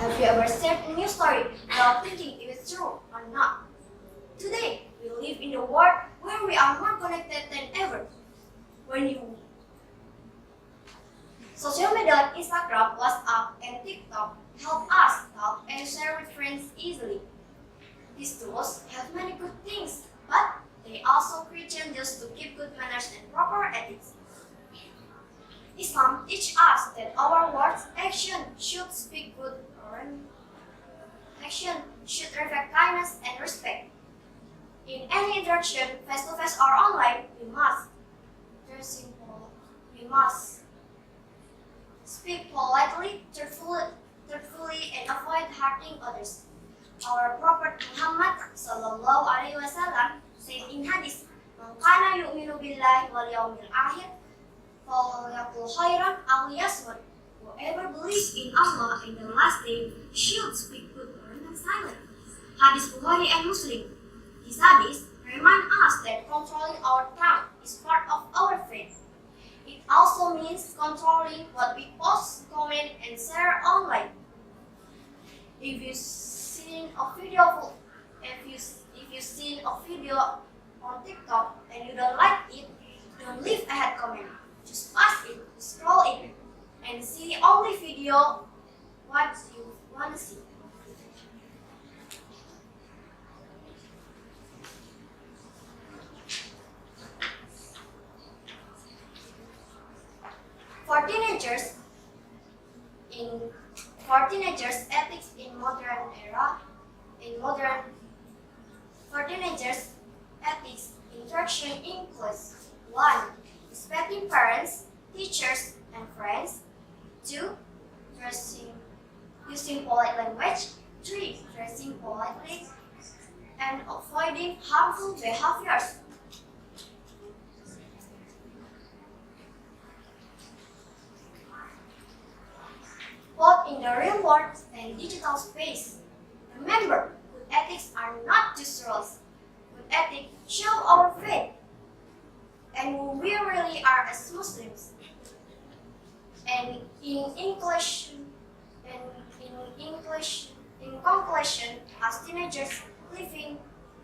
Have you ever shared a news story without thinking if it's true or not? Today, we live in a world where we are more connected than ever. Social media like Instagram, WhatsApp, and TikTok help us talk and share with friends easily. These tools have many good things, but they also create challenges to keep good manners and proper ethics. Islam teaches us that our words, action should speak good or action should reflect kindness and respect. In any interaction, face-to-face or online, we must speak politely, truthfully, and avoid hurting others. Our Prophet Muhammad Sallallahu Alaihi Wasallam said in Hadith, "Man kana yu'minu billahi wal yawmil akhir, falyaqul khairan aw liyasmut." Whoever believes in Allah and the last day should speak good or remain silent. Hadith Bukhari and Muslim. These hadiths remind us that controlling our tongue is part of our faith. It also means controlling what we post, comment, and share online. If you've seen a video on TikTok and you don't like it, don't leave a hate comment. Just pass it, scroll it, and see only video what you want to see. For teenagers, ethics in modern era. For teenagers, ethics interaction includes 1. Respecting parents, teachers, and friends. 2. Using polite language. 3. Dressing politely, and avoiding harmful behaviors. Both in the real world and digital space. Remember, good ethics are not just rules. Good ethics show our faith and who we really are as Muslims. And in conclusion, as teenagers living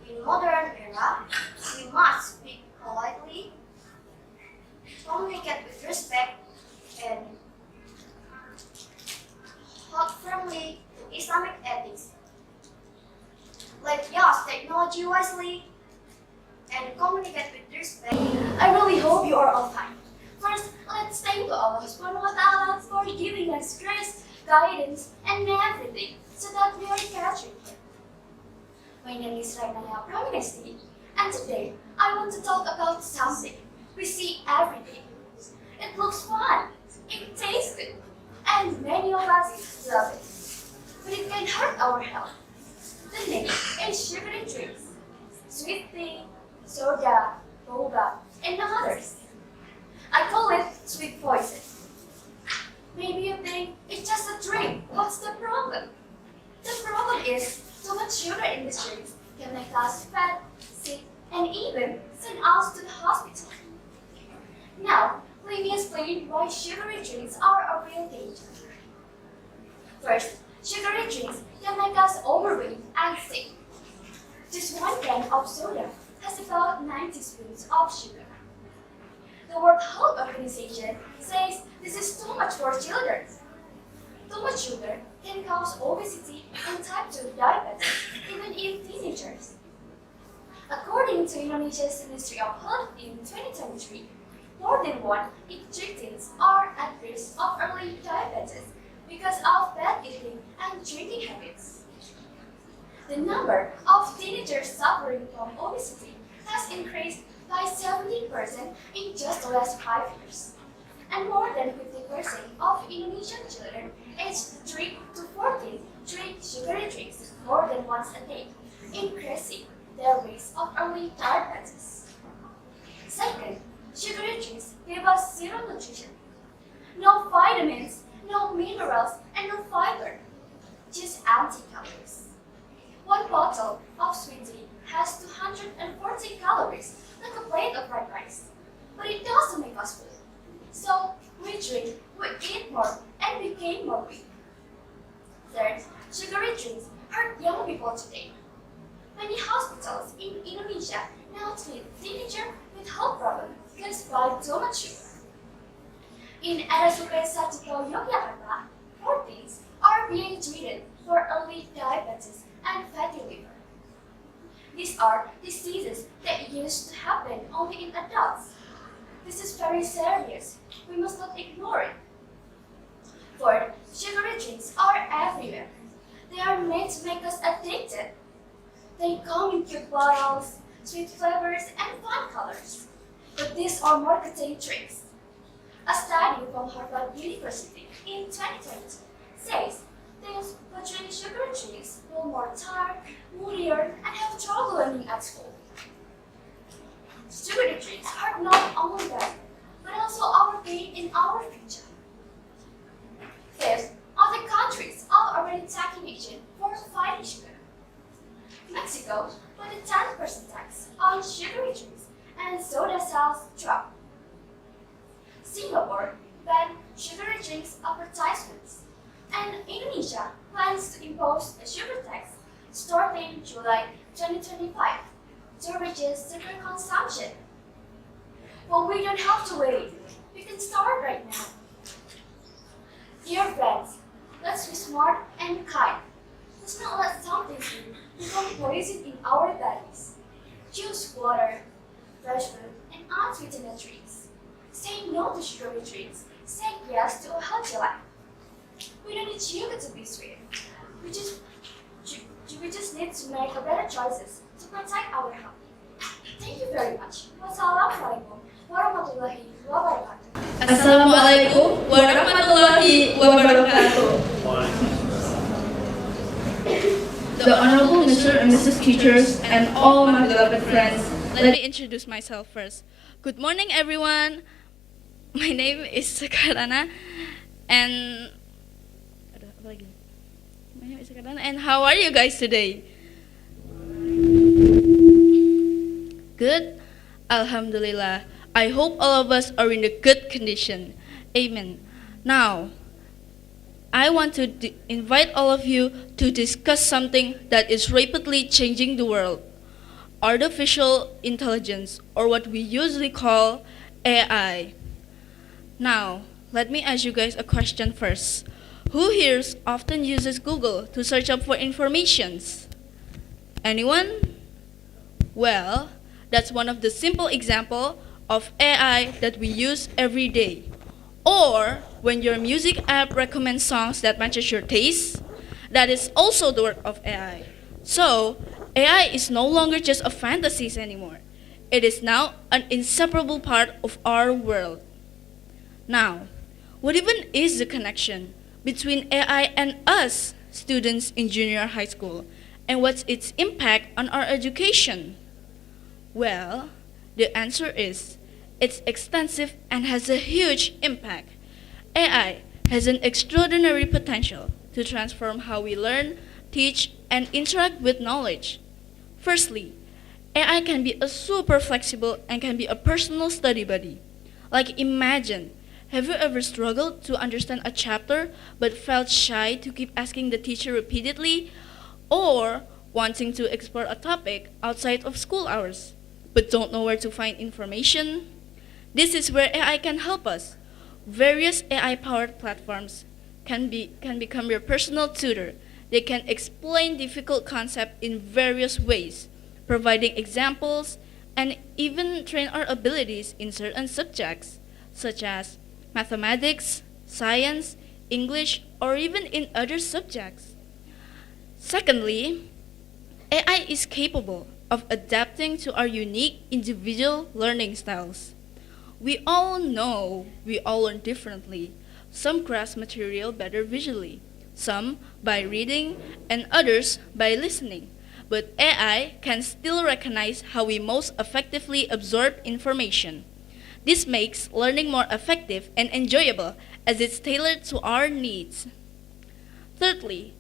in modern era, we must speak politely, communicate with respect, and hold firmly to Islamic ethics. Let's use technology wisely and communicate with respect. I really hope you are all fine. First, let's thank Allah subhanahu wa ta'ala for giving us grace, guidance, and everything so that we are captured here. My name is Rainaya Praminesti, and today I want to talk about something we see every day. It looks fun, it tastes good, and many of us love it. But it can hurt our health. The name is sugary drinks, sweet tea, soda, boba, and others. I call it sweet poison. Maybe you think it's just a drink. What's the problem? The problem is too much sugar in these drinks can make us fat, sick, and even send us to the hospital. Now, let me explain why sugary drinks are a real danger. First, sugary drinks can make us overweight and sick. Just one can of soda has about 90 spoons of sugar. The World Health Organization says this is too much for children. Too much sugar can cause obesity and type 2 diabetes even in teenagers. According to Indonesia's Ministry of Health in 2023, more than 1 in 3 teens are at risk of early diabetes because of bad eating and drinking habits. The number of teenagers suffering from obesity has increased by 17% in just the last 5 years. And more than 50% of Indonesian children aged 3 to 14 drink sugary drinks more than once a day, increasing their risk of early diabetes. Second, sugary drinks give us zero nutrition. No vitamins, no minerals, and no fiber. Just empty calories. One bottle of sweet tea has 240 calories, like a plate of fried rice. But it doesn't make us full. So we drink, we eat more, and we gain more weight. Third, drinks hurt young people today. Many hospitals in Indonesia now treat teenagers with health problems caused by too much sugar. In RSUP Sarjito, Yogyakarta, 14s are being treated for early diabetes and fatty liver. These are diseases that used to happen only in adults. This is very serious. We must not ignore it. Fourth, sugary drinks are everywhere. They are made to make us addicted. They come in cute bottles, sweet flavors, and fun colors. But these are marketing tricks. A study from Harvard University in 2020 says those who drink sugary drinks feel more tired, moodier, and have trouble learning at school. Sugary drinks hurt not only them, but also our brain and our future. Fifth, other countries are already taking action for fighting sugar. Mexico put a 10% tax on sugary drinks and soda sales drop. Singapore banned sugary drinks advertisements, and Indonesia plans to impose a sugar tax starting July 2025 to reduce sugar consumption. But we don't have to wait. We can start right now. Dear friends, let's be smart and kind. Let's not let something sweet become poison in our bodies. Choose water, fresh fruit, and unsweetened drinks. Say no to sugary drinks. Say yes to a healthy life. We don't need sugar to be sweet. We just need to make better choices to protect our health. Thank you very much. Wassalamualaikum warahmatullahi wabarakatuh. Assalamualaikum warahmatullahi wabarakatuh. The Honorable Mr. and Mrs. Teachers and all my beloved friends, let me introduce myself first. Good morning, everyone. My name is Sakarana, and how are you guys today? Good? Alhamdulillah. I hope all of us are in a good condition. Amen. Now, I want to invite all of you to discuss something that is rapidly changing the world. Artificial intelligence, or what we usually call AI. Now, let me ask you guys a question first. Who here often uses Google to search up for informations? Anyone? Well, that's one of the simple examples of AI that we use every day. Or when your music app recommends songs that matches your taste, that is also the work of AI. So, AI is no longer just a fantasy anymore. It is now an inseparable part of our world. Now, what even is the connection between AI and us, students in junior high school, and what's its impact on our education? Well, the answer is, it's extensive and has a huge impact. AI has an extraordinary potential to transform how we learn, teach, and interact with knowledge. Firstly, AI can be a super flexible and can be a personal study buddy. Like imagine, have you ever struggled to understand a chapter but felt shy to keep asking the teacher repeatedly? Or wanting to explore a topic outside of school hours but don't know where to find information? This is where AI can help us. Various AI-powered platforms can become your personal tutor. They can explain difficult concepts in various ways, providing examples, and even train our abilities in certain subjects, such as mathematics, science, English, or even in other subjects. Secondly, AI is capable of adapting to our unique individual learning styles. We all know we all learn differently. Some grasp material better visually, some by reading, and others by listening. But AI can still recognize how we most effectively absorb information. This makes learning more effective and enjoyable as it's tailored to our needs. Thirdly,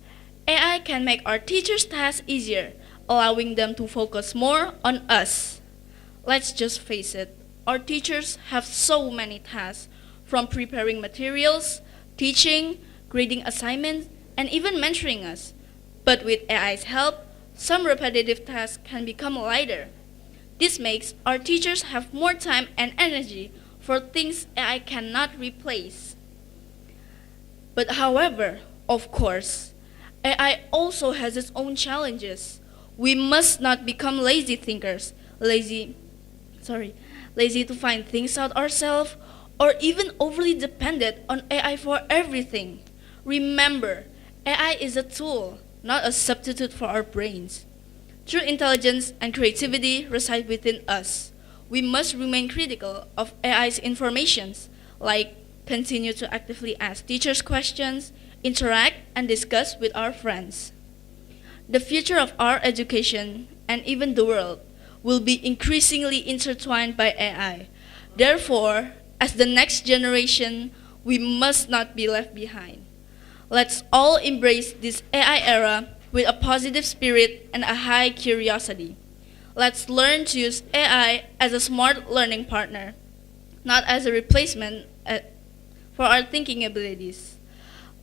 AI can make our teachers' tasks easier, allowing them to focus more on us. Let's just face it, our teachers have so many tasks, from preparing materials, teaching, grading assignments, and even mentoring us. But with AI's help, some repetitive tasks can become lighter. This makes our teachers have more time and energy for things AI cannot replace. But however, of course, AI also has its own challenges. We must not become lazy thinkers, lazy to find things out ourselves, or even overly dependent on AI for everything. Remember, AI is a tool, not a substitute for our brains. True intelligence and creativity reside within us. We must remain critical of AI's informations, like continue to actively ask teachers questions, interact and discuss with our friends. The future of our education and even the world will be increasingly intertwined by AI. Therefore, as the next generation, we must not be left behind. Let's all embrace this AI era with a positive spirit and a high curiosity. Let's learn to use AI as a smart learning partner, not as a replacement for our thinking abilities.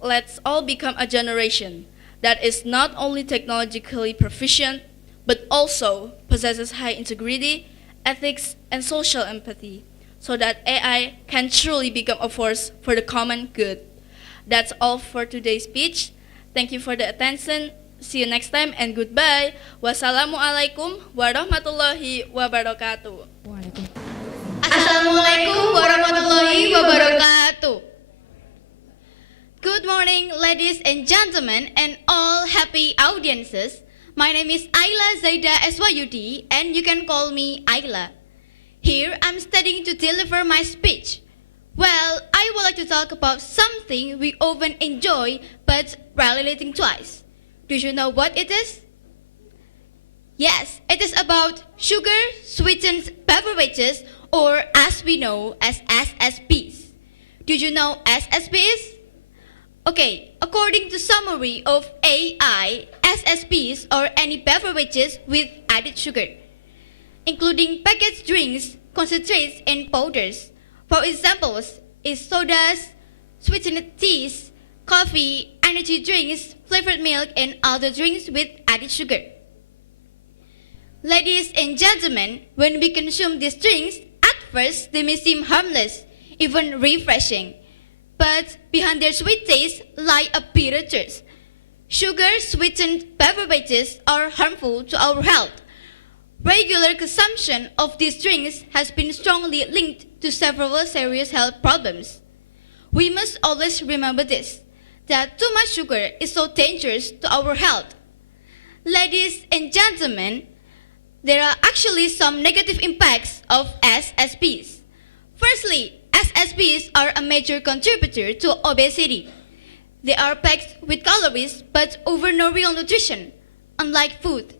Let's all become a generation that is not only technologically proficient, but also possesses high integrity, ethics, and social empathy, so that AI can truly become a force for the common good. That's all for today's speech. Thank you for the attention. See you next time and goodbye. Wassalamualaikum warahmatullahi wabarakatuh. Assalamualaikum warahmatullahi wabarakatuh. Good morning, ladies and gentlemen, and all happy audiences. My name is Ayla Zaida SYUD, and you can call me Ayla. Here, I'm studying to deliver my speech. Well, I would like to talk about something we often enjoy, but rarely think twice. Do you know what it is? Yes, it is about sugar-sweetened beverages, or as we know as SSBs. Do you know SSBs? Okay, according to summary of AI, SSBs are any beverages with added sugar, including packaged drinks, concentrates, and powders. For examples is sodas, sweetened teas, coffee, energy drinks, flavored milk, and other drinks with added sugar. Ladies and gentlemen, when we consume these drinks, at first they may seem harmless, even refreshing. But behind their sweet taste lie a bitter truth. Sugar-sweetened beverages are harmful to our health. Regular consumption of these drinks has been strongly linked to several serious health problems. We must always remember this, that too much sugar is so dangerous to our health. Ladies and gentlemen, there are actually some negative impacts of SSBs. Firstly, SSBs are a major contributor to obesity. They are packed with calories but offer no real nutrition. Unlike food,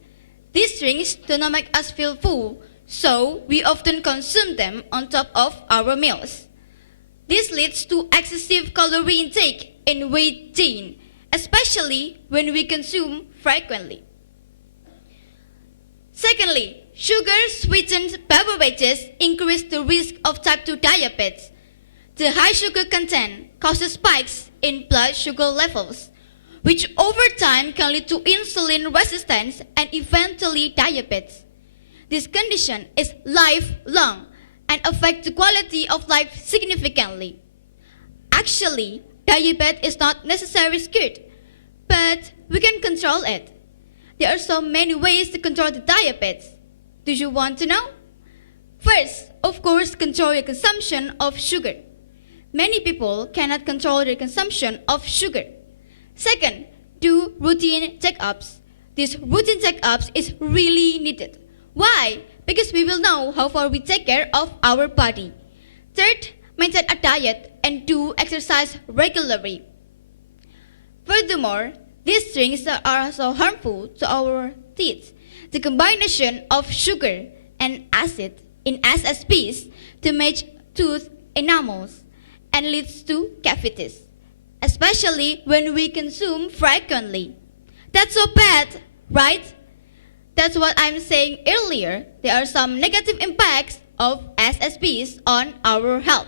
these drinks do not make us feel full, so we often consume them on top of our meals. This leads to excessive calorie intake and weight gain, especially when we consume frequently. Secondly, sugar-sweetened beverages increase the risk of type 2 diabetes. The high sugar content causes spikes in blood sugar levels, which over time can lead to insulin resistance and eventually diabetes. This condition is lifelong and affects the quality of life significantly. Actually, diabetes is not necessarily good, but we can control it. There are so many ways to control the diabetes. Do you want to know? First, of course, control your consumption of sugar. Many people cannot control their consumption of sugar. Second, do routine checkups. This routine checkups is really needed. Why? Because we will know how far we take care of our body. Third, maintain a diet and do exercise regularly. Furthermore, these drinks are also harmful to our teeth. The combination of sugar and acid in SSBs damage tooth enamels and leads to cavities, especially when we consume frequently. That's so bad, right? That's what I'm saying earlier. There are some negative impacts of SSBs on our health.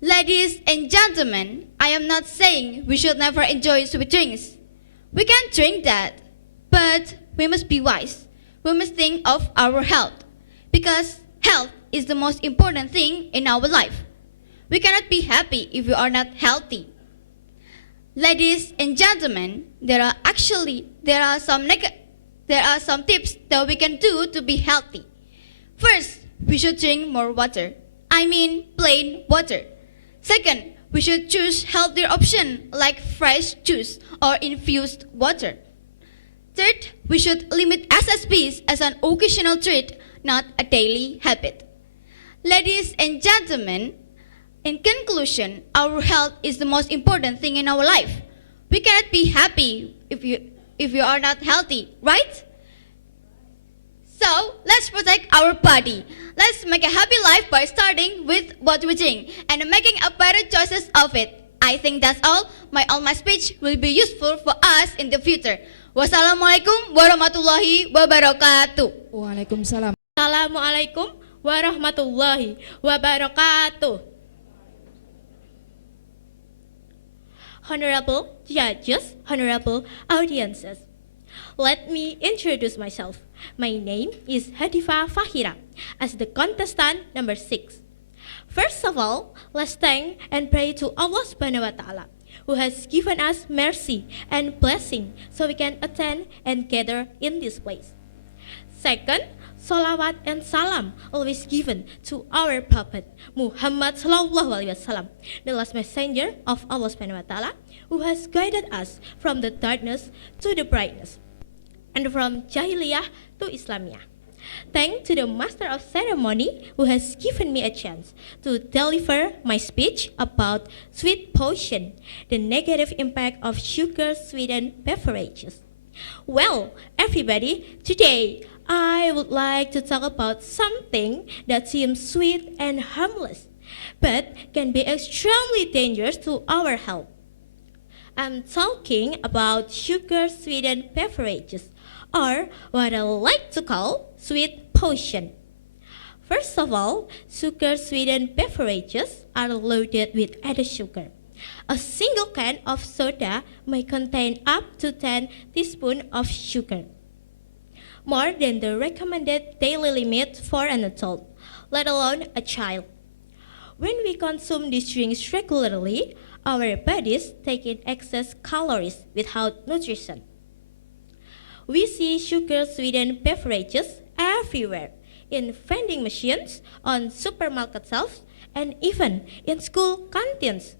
Ladies and gentlemen, I am not saying we should never enjoy sweet drinks. We can drink that, but we must be wise. We must think of our health, because health is the most important thing in our life. We cannot be happy if we are not healthy. Ladies and gentlemen, there are some tips that we can do to be healthy. First, we should drink more water. I mean plain water. Second, we should choose healthier options like fresh juice or infused water. Third, we should limit SSPs as an occasional treat, not a daily habit. Ladies and gentlemen, in conclusion, our health is the most important thing in our life. We cannot be happy if you are not healthy, right? So, let's protect our body. Let's make a happy life by starting with what we drink and making a better choices of it. I think that's all. All my speech will be useful for us in the future. Wassalamualaikum warahmatullahi wabarakatuh. Waalaikumsalam. Assalamualaikum warahmatullahi wabarakatuh. Honorable judges, honorable audiences, let me introduce myself. My name is Hadifa Fahira as the contestant number 6. First of all, let's thank and pray to Allah Subhanahu wa Ta'ala, who has given us mercy and blessing so we can attend and gather in this place. Second, salawat and salam always given to our Prophet Muhammad Sallallahu Alaihi Wasallam, the last messenger of Allah Subhanahu wa Ta'ala, who has guided us from the darkness to the brightness, and from Jahiliyah to Islamiyah. Thanks to the master of ceremony who has given me a chance to deliver my speech about sweet potion, the negative impact of sugar-sweetened beverages. Well, everybody, today I would like to talk about something that seems sweet and harmless, but can be extremely dangerous to our health. I'm talking about sugar-sweetened beverages, or what I like to call sweet potion. First of all, sugar-sweetened beverages are loaded with added sugar. A single can of soda may contain up to 10 teaspoons of sugar, more than the recommended daily limit for an adult, let alone a child. When we consume these drinks regularly, our bodies take in excess calories without nutrition. We see sugar-sweetened beverages everywhere, in vending machines, on supermarket shelves, and even in school canteens.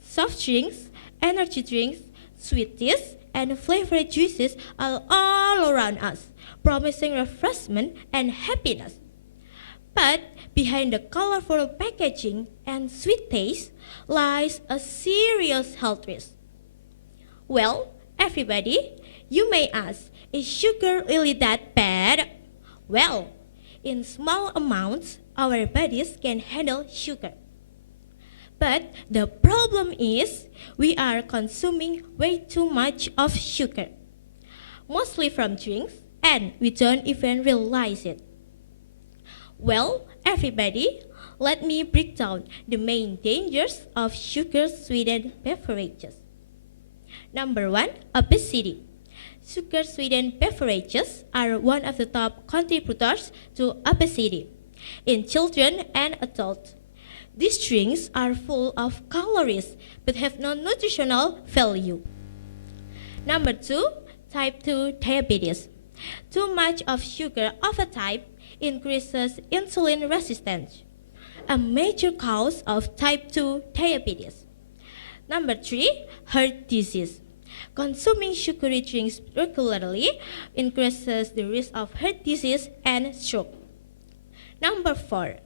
Soft drinks, energy drinks, sweet teas, and flavored juices are all around us, promising refreshment and happiness. But behind the colorful packaging and sweet taste lies a serious health risk. Well, everybody, you may ask, is sugar really that bad? Well, in small amounts, our bodies can handle sugar. But the problem is we are consuming way too much of sugar, mostly from drinks, and we don't even realize it. Well, everybody, let me break down the main dangers of sugar-sweetened beverages. Number 1, obesity. Sugar-sweetened beverages are one of the top contributors to obesity in children and adults. These drinks are full of calories but have no nutritional value. Number 2, type 2 diabetes. Too much of sugar over time increases insulin resistance, a major cause of type 2 diabetes. Number 3, heart disease. Consuming sugary drinks regularly increases the risk of heart disease and stroke. Number 4,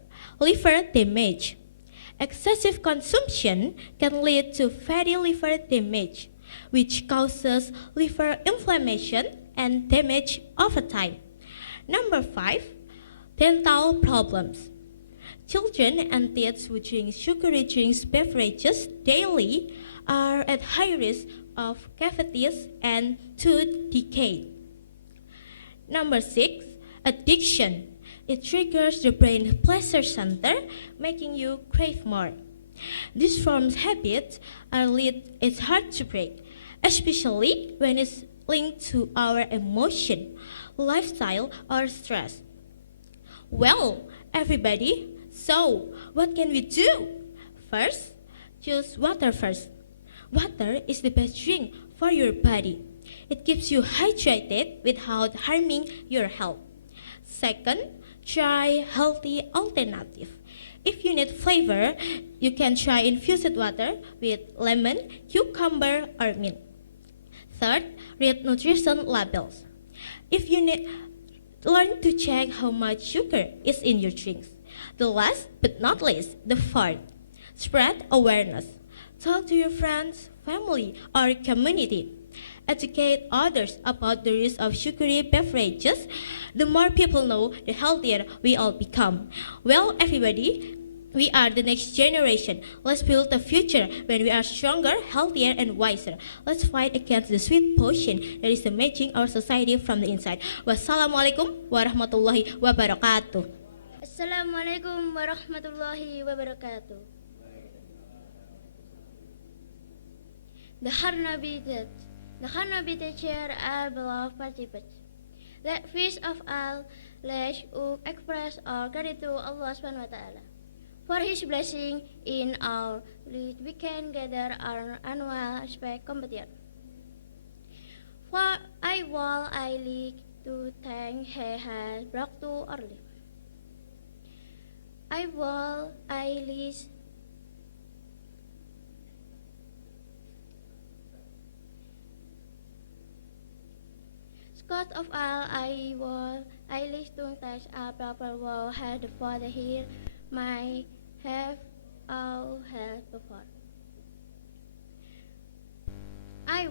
liver damage. Excessive consumption can lead to fatty liver damage, which causes liver inflammation and damage over time. Number 5, dental problems. Children and teens who drink sugary drinks beverages daily are at high risk of cavities and tooth decay. Number 6, addiction. It triggers the brain pleasure center, making you crave more. These forms habits it's hard to break, especially when it's linked to our emotion, lifestyle, or stress. Well, everybody, so what can we do? First, choose water first. Water is the best drink for your body. It keeps you hydrated without harming your health. Second, try healthy alternative. If you need flavor, you can try infused water with lemon, cucumber, or mint. Third, read nutrition labels. If you need, learn to check how much sugar is in your drinks. The last but not least, the fourth, spread awareness. Talk to your friends, family, or community. Educate others about the risk of sugary beverages. The more people know, the healthier we all become. Well, everybody, we are the next generation. Let's build a future when we are stronger, healthier, and wiser. Let's fight against the sweet potion that is damaging our society from the inside. Wassalamualaikum warahmatullahi wabarakatuh. Assalamualaikum warahmatullahi wabarakatuh. The Harnabi teacher are beloved participants. First of all, let's express our gratitude to Allah Subhanahu wa Ta'ala. For His blessing in our life, we can gather our annual spec competition. For I like to thank He has brought to our life. I list Scott of all, I list to touch a proper wall had for the here my have all had before. I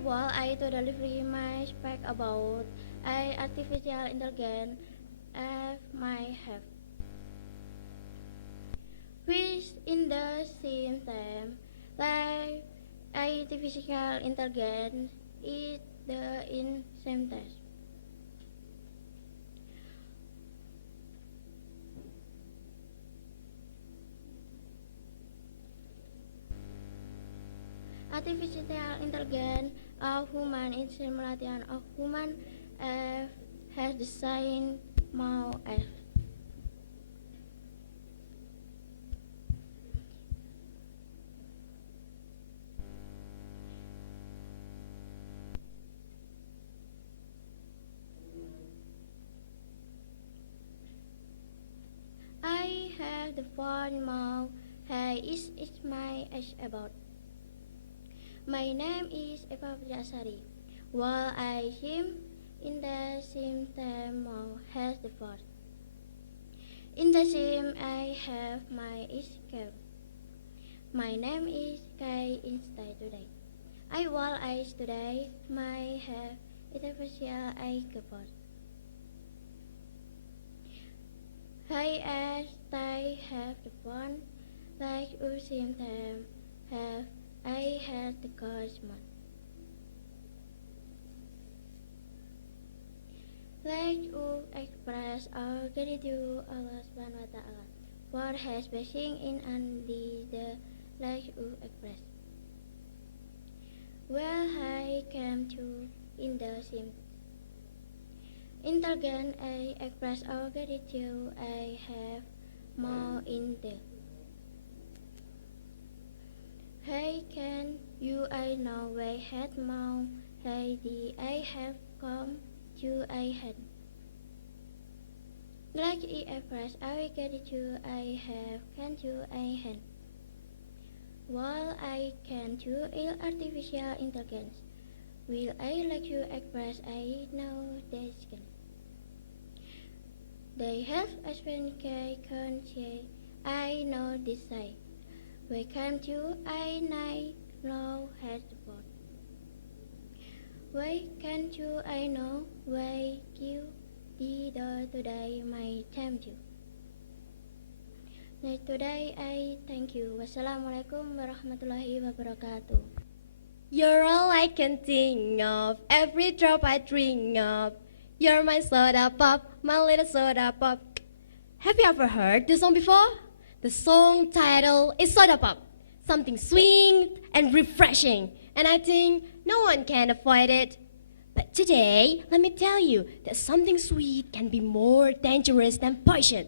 to deliver my spec about artificial intelligence as my have. Which in the same time, like artificial intelligence is the in same time. Artificial intelligence of human is simulation of human has designed more as. I have the phone mouth. Hey, is my age about? My name is Eva Jasari. While I him in the same time has the fourth. In the same I have my escape. My name is Kai Instead today. While I today my have artificial I keyboard. As I have the phone like you same time have I had the cosmos. Like to express our gratitude Allah Subhanahu wa Ta'ala for His blessing in and the like to express. Well, I came to in the same. Intelligent, I express our gratitude. I have more in the. Hey, can you I know I had more? Hey, I have come to I had. Like I express our gratitude. I have can to I had. While I can to artificial intelligence. Will I like to express I know they can. They have a spend can say I know this side. We come to I know has the board. Why can't you I know why you did today my time to. Today I thank you. Wassalamualaikum warahmatullahi wabarakatuh. You're all I can think of, every drop I drink of. You're my soda pop, my little soda pop. Have you ever heard this song before? The song title is Soda Pop, something sweet and refreshing. And I think no one can avoid it. But today, let me tell you that something sweet can be more dangerous than poison.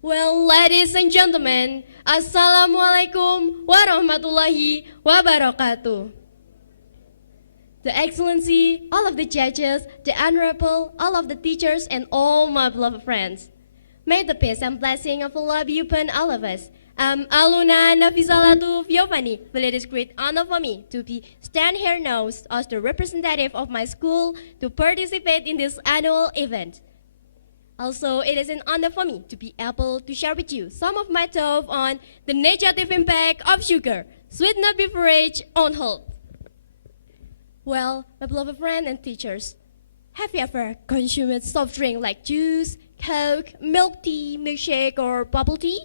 Well, ladies and gentlemen, Assalamualaikum warahmatullahi wabarakatuh. The Excellency, all of the judges, the Honorable, all of the teachers, and all my beloved friends. May the peace and blessing of Allah be upon all of us. I'm Aluna Nafizalatu Fiovani, but it is great honor for me to be stand here now as the representative of my school to participate in this annual event. Also, it is an honor for me to be able to share with you some of my thoughts on the negative impact of sugar, sweetener beverage on health. Well, my beloved friends and teachers, have you ever consumed soft drink like juice, Coke, milk tea, milkshake, or bubble tea?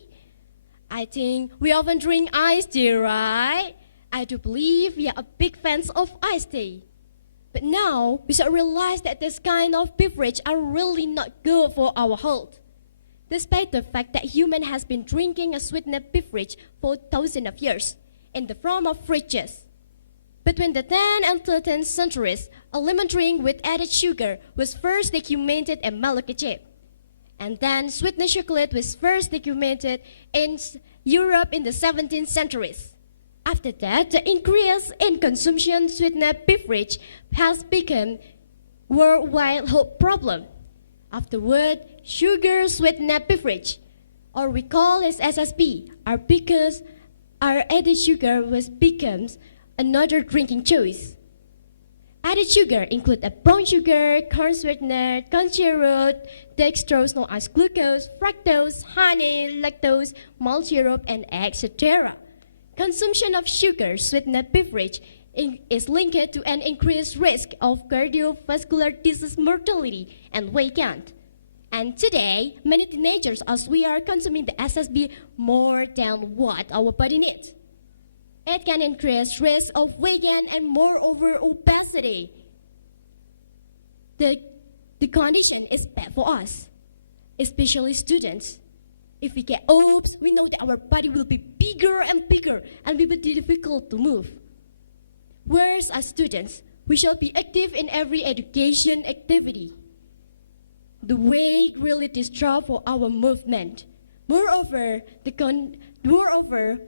I think we often drink iced tea, right? I do believe we are big fans of iced tea. But now, we should realize that this kind of beverage are really not good for our health. Despite the fact that human has been drinking a sweetened beverage for thousands of years in the form of fridges. Between the 10th and 13th centuries, a lemon drink with added sugar was first documented in Malacca Egypt. And then sweetened chocolate was first documented in Europe in the 17th centuries. After that, the increase in consumption sweetened beverage has become worldwide health problem. Afterward, sugar sweetened beverage, or we call it SSB, are because our added sugar becomes another drinking choice. Added sugar include a brown sugar, corn sweetener, corn syrup, dextrose known as glucose, fructose, honey, lactose, malt syrup, and etc. Consumption of sugar sweetened beverage is linked to an increased risk of cardiovascular disease mortality and weight gain. And today, many teenagers, as we are consuming the SSB more than what our body needs. It can increase risk of weight gain and moreover obesity. The condition is bad for us, especially students. If we get obese, we know that our body will be bigger and bigger and will be difficult to move. Whereas as students, we shall be active in every education activity. The weight really disrupt for our movement. Moreover,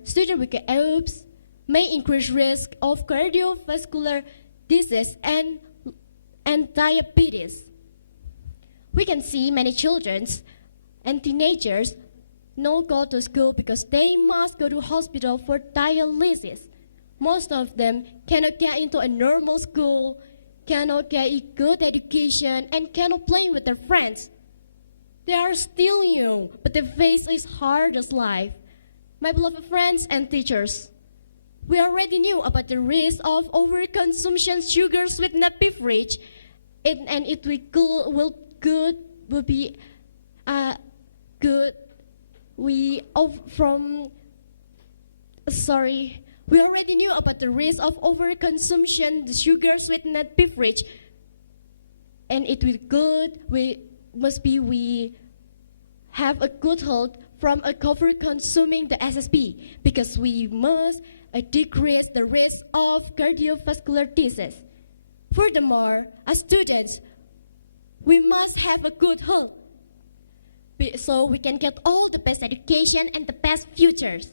students with obese may increase risk of cardiovascular disease and diabetes. We can see many children and teenagers not go to school because they must go to hospital for dialysis. Most of them cannot get into a normal school, cannot get a good education, and cannot play with their friends. They are still young, but their face is hard as life. My beloved friends and teachers, we already knew about the risk of overconsumption sugar sweetened beverage, and it will be good. We already knew about the risk of overconsumption the sugar sweetened beverage, and it will good. We have a good health from over-consuming the SSB because we must decrease the risk of cardiovascular disease. Furthermore, as students, we must have a good health so we can get all the best education and the best futures.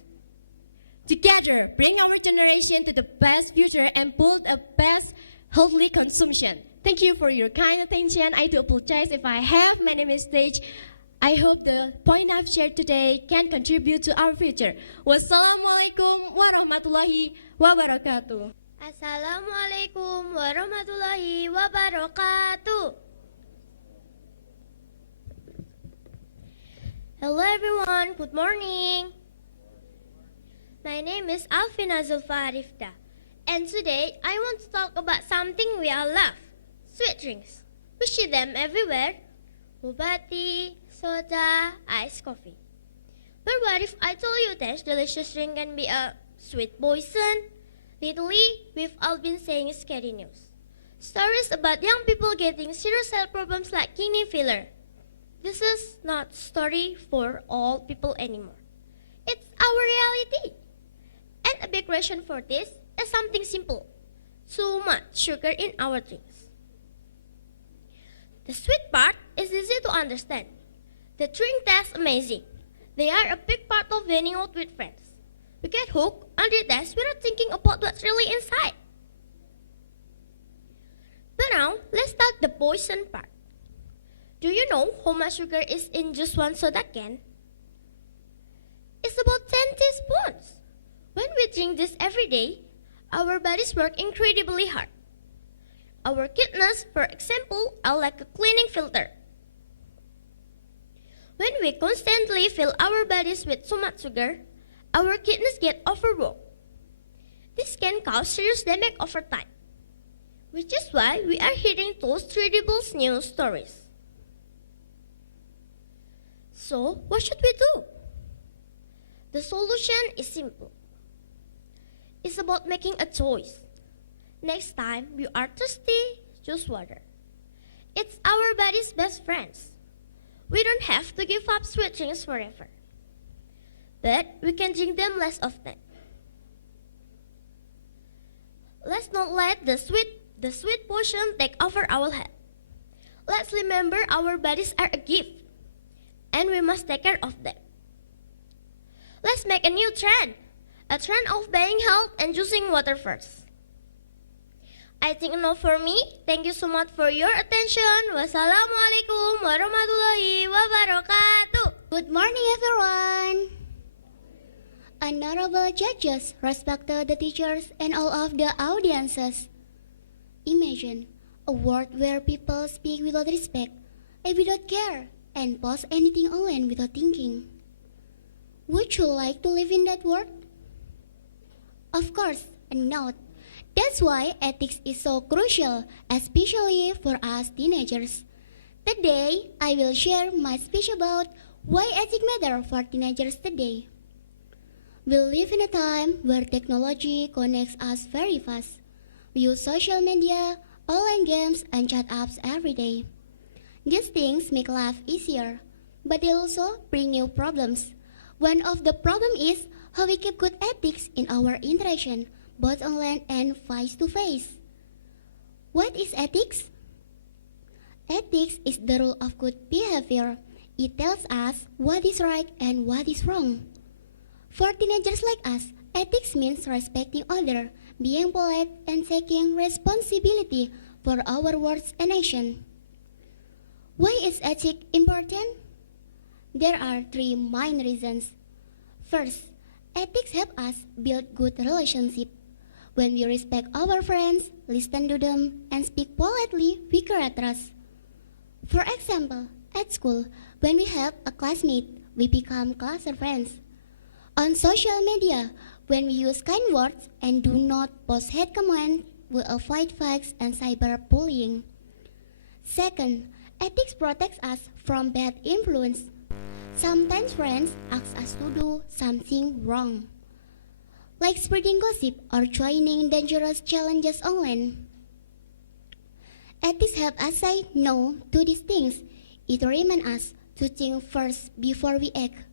Together, bring our generation to the best future and build a best healthy consumption. Thank you for your kind attention. I do apologize if I have many mistakes. I hope the point I've shared today can contribute to our future. Wassalamualaikum warahmatullahi wabarakatuh. Assalamualaikum warahmatullahi wabarakatuh. Hello everyone, good morning. My name is Alfina Zulfa Arifda, and today I want to talk about something we all love, sweet drinks. We see them everywhere, boba tea, soda, iced coffee. But what if I told you this delicious drink can be a sweet poison? Lately, we've all been saying scary news. Stories about young people getting serious health problems like kidney failure. This is not a story for all people anymore. It's our reality. And a big reason for this is something simple. too much sugar in our drinks. The sweet part is easy to understand. The drink tastes amazing. They are a big part of dining out with friends. We get hooked on the taste without thinking about what's really inside. But now, let's talk the poison part. Do you know how much sugar is in just one soda can? It's about 10 teaspoons. When we drink this every day, our bodies work incredibly hard. Our kidneys, for example, are like a cleaning filter. When we constantly fill our bodies with so much sugar, our kidneys get overworked. This can cause serious damage over time, which is why we are hearing those terrible news stories. So, what should we do? The solution is simple. It's about making a choice. Next time you are thirsty, choose water. It's our body's best friends. We don't have to give up sweet drinks forever, but we can drink them less often. Let's not let the sweet potion take over our head. Let's remember our bodies are a gift, and we must take care of them. Let's make a new trend, a trend of buying health and choosing water first. I think enough for me. Thank you so much for your attention. Wassalamualaikum warahmatullahi wabarakatuh. Good morning, everyone. Honorable judges, respected teachers, and all of the audiences. Imagine a world where people speak without respect and without care and post anything online without thinking. Would you like to live in that world? Of course not. That's why ethics is so crucial, especially for us teenagers. Today, I will share my speech about why ethics matter for teenagers today. We live in a time where technology connects us very fast. We use social media, online games, and chat apps every day. These things make life easier, but they also bring new problems. One of the problems is how we keep good ethics in our interaction, both online and face-to-face. What is ethics? Ethics is the rule of good behavior. It tells us what is right and what is wrong. For teenagers like us, ethics means respecting others, being polite, and taking responsibility for our words and actions. Why is ethics important? There are three main reasons. First, ethics help us build good relationships. When we respect our friends, listen to them, and speak politely, we create trust. For example, at school, when we help a classmate, we become closer friends. On social media, when we use kind words and do not post hate comments, we avoid fights and cyberbullying. Second, ethics protects us from bad influence. Sometimes friends ask us to do something wrong, like spreading gossip or joining dangerous challenges online. Ethics help us say no to these things. It reminds us to think first before we act.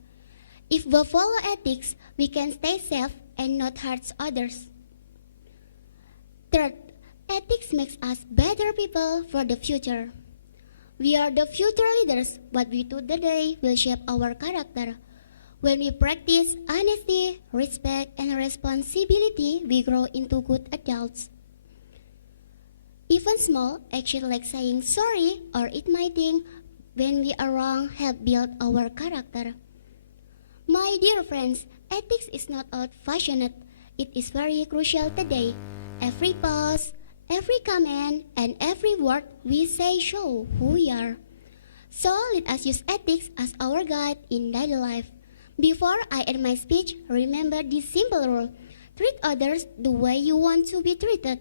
If we follow ethics, we can stay safe and not hurt others. Third, ethics makes us better people for the future. We are the future leaders. What we do today will shape our character. When we practice honesty, respect, and responsibility, we grow into good adults. Even small actions like saying sorry or admitting when we are wrong help build our character. My dear friends, ethics is not old-fashioned. It is very crucial today. Every post, every comment, and every word we say show who we are. So let us use ethics as our guide in daily life. Before I end my speech, remember this simple rule. Treat others the way you want to be treated.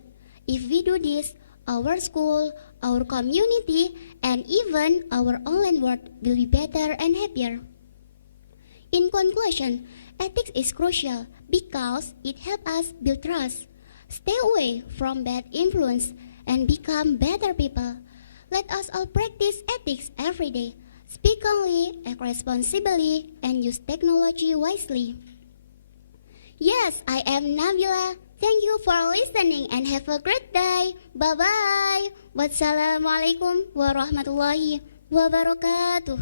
If we do this, our school, our community, and even our online world will be better and happier. In conclusion, ethics is crucial because it helps us build trust, stay away from bad influence, and become better people. Let us all practice ethics every day. Speak calmly, act responsibly, and use technology wisely. Yes, I am Nabila. Thank you for listening and have a great day. Bye bye. Wassalamualaikum warahmatullahi wabarakatuh.